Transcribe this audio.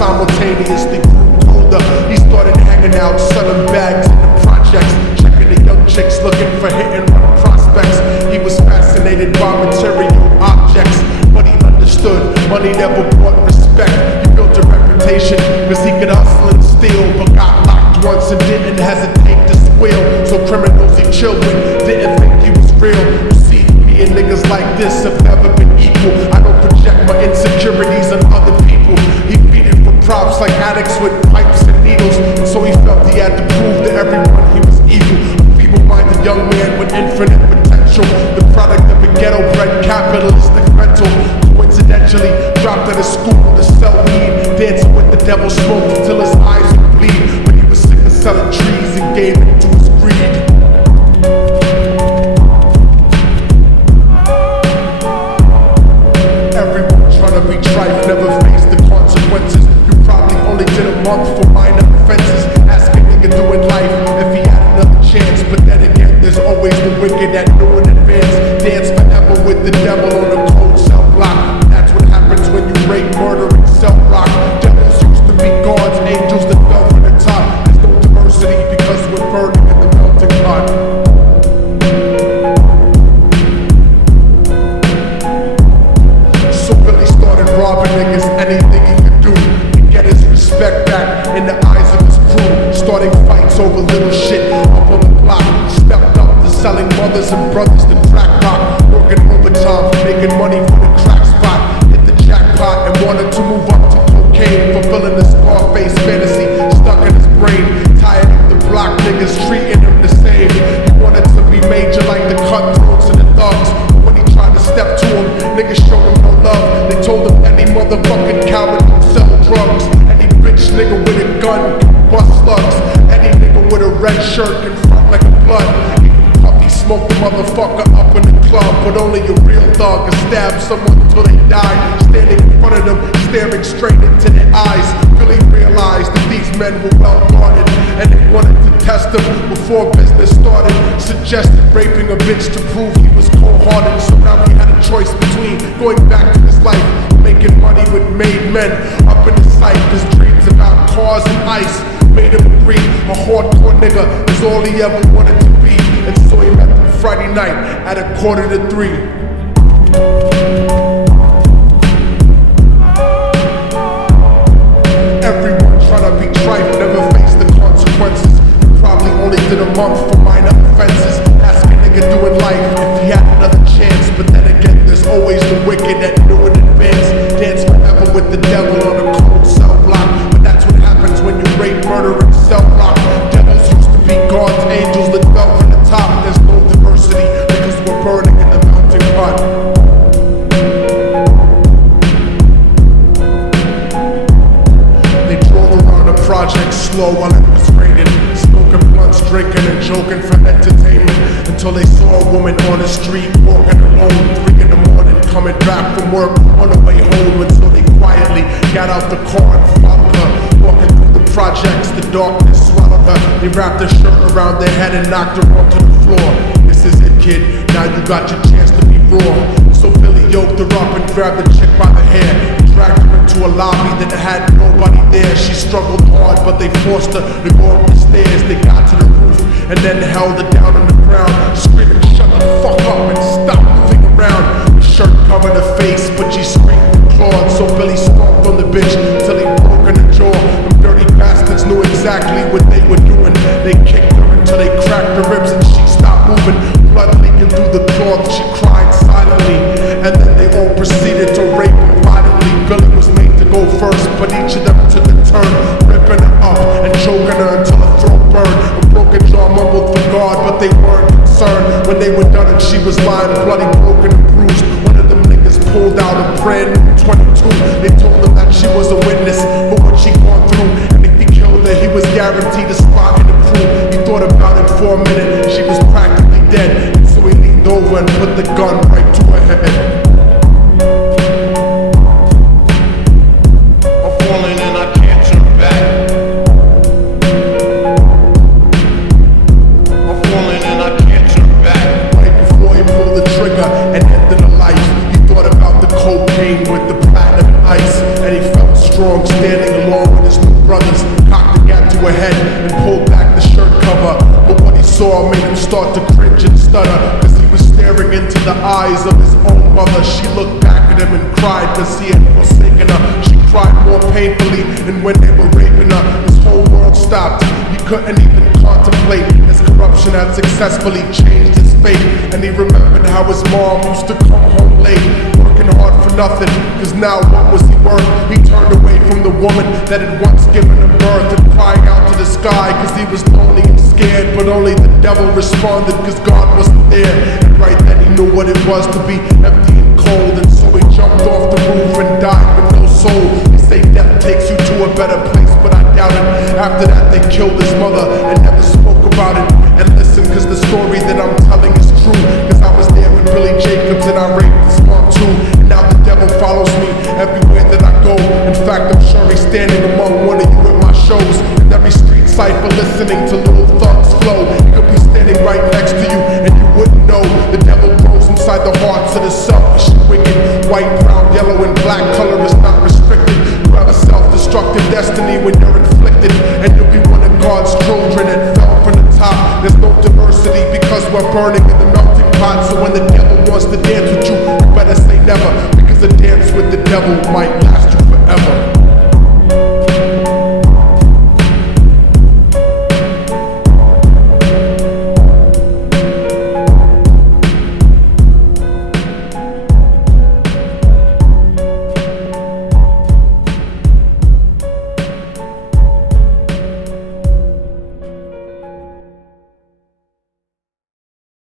simultaneously grew colder. He started hanging out, selling bags in the projects, checking the young chicks, looking for hit and run prospects. He was fascinated by material objects, but he understood money never brought respect. He built a reputation cause he could hustle and steal, but got locked once and didn't hesitate to squeal. So criminals he chilled with didn't think he was real. You see, me and niggas like this have never been equal. I don't project my insecurities on other people. He beat it for props like addicts with pipes and needles, and so he felt he had to prove to everyone he was evil. A feeble-minded young man with infinite potential, the product of a ghetto-bred capitalistic mental. Coincidentally, dropped out of school to sell weed, dancing with the devil, smoked until his eyes would bleed. But he was sick of selling trees and gave in to his greed. Everyone trying to be trife never faced the consequences. You probably only did a month for minor offenses. Ask a nigga doing life if he had another chance. But then again, there's always the wicked that knew in advance. Dance forever with the devil on a cold cell block. That's what happens when you rape, murder, and sell rock. Devils used to be gods, angels that fell from the top. There's no diversity because we're burning in the melting pot. So Billy started robbing niggas, anything he could do to get his respect back in the eyes of his crew. Starting fights over little shit up on the block. Stepped up to selling mothers and brothers to crack rock. Working overtime, making money for the crack spot. Hit the jackpot and wanted to move up to cocaine, fulfilling the Scarface fantasy stuck in his brain. Tired of the block niggas treating him the same. He wanted to be major like the cutthroats and the thugs. But when he tried to step to him, niggas showed him no love. They told him any motherfucking coward can sell drugs. Any bitch nigga with a gun can bust slugs. Any nigga with a red shirt can front like a blood. Puppy smoked the motherfucker up in the club, but only a real dog can stab someone till they die. Standing in front of them, staring straight into their eyes. Billy realized that these men were well guarded, and they wanted to test him before business started. Suggested raping a bitch to prove he was cold-hearted. So now he had a choice between going back to his life or making money with made men. Up in his sight, his dreams about cars and ice made him agree a hardcore nigga is all he ever wanted to be. And so he met them Friday night at 2:45. Everyone trying to be trife never faced the consequences. You probably only did a month for minor offenses. Ask a nigga doing life if he had another chance. But then again, there's always the wicked that knew in advance. Dance forever with the devil on a cold cell block. But that's what happens when you rape, murder, and sell rock. Devils used to be gods, angels that fell from the top. There's no diversity because we're burning in the melting pot. They drove around the project slow while it was raining, smoking blunts, drinking and joking for entertainment, until they saw a woman on the street walking alone, 3 in the morning, coming back from work on the way home. And so they quietly got out the car and followed her, walking through the projects. The darkness swallowed her. They wrapped her shirt around their head and knocked her onto the floor. This is it, kid, now you got your chance to be raw. So Billy yoked her up and grabbed the chick by the hair. He dragged her into a lobby that had nobody there. She struggled hard, but they forced her to go up the stairs. They got to the roof and then held her down on the ground, screaming, "Shut the fuck up and stop moving around." The shirt covered her face, but she screamed and clawed. So Billy stomped on the bitch till he broke in the jaw. Them dirty bastards knew exactly what they were doing. They kicked her until they cracked her ribs and she stopped moving. Blood leaking through the cloth, she cried silently. And then they all proceeded to rape her violently. Billy was made to go first, but each of them took a turn, ripping her up and choking her until her throat burned. A broken jaw mumbled for God, but they weren't concerned. When they were done and she was lying bloody, broken and bruised, one of them niggas pulled out a brand new 22. They told him that she was a witness for what she gone through, and if he killed her, he was guaranteed a spot in the crew. He thought about it for a minute, she was practically dead, and so he leaned over and put the gun right to her head. I'm falling and I can't turn back. I'm falling and I can't turn back. Right before he pulled the trigger, strong, standing alone with his two brothers, cocked the gap to her head and pulled back the shirt cover. But what he saw made him start to cringe and stutter, cause he was staring into the eyes of his own mother. She looked back at him and cried cause he had forsaken her. She cried more painfully, and when they were raping her, his whole world stopped. He couldn't even contemplate as corruption had successfully changed his fate. And he remembered how his mom used to come home late, working hard for nothing, cause now what was he worth? He turned away from the woman that had once given him birth and crying out to the sky cause he was lonely and scared. But only the devil responded cause God wasn't there. And right then he knew what it was to be empty and cold, and so he jumped off the roof and died with no soul. They say death takes you to a better place, but I doubt it. After that they killed his mother and never spoke about it. And listen, cause the story that I'm telling is true, cause I was there with Billy Jacobs and I raped his mom too. And now the devil follows me everywhere that I go. In fact, I'm sure he's standing among one of you at my shows. In every street cipher listening to little thugs flow. He could be standing right next to you and you wouldn't know. The devil grows inside the hearts of the selfish and wicked. White, brown, yellow, and black color is not restricted. You have a self-destructive destiny when you're inflicted, and you'll be one of God's children that fell from the top. There's no diversity because we're burning in the melting pot. So when the devil wants to dance with you, you better say never, because a dance with the devil might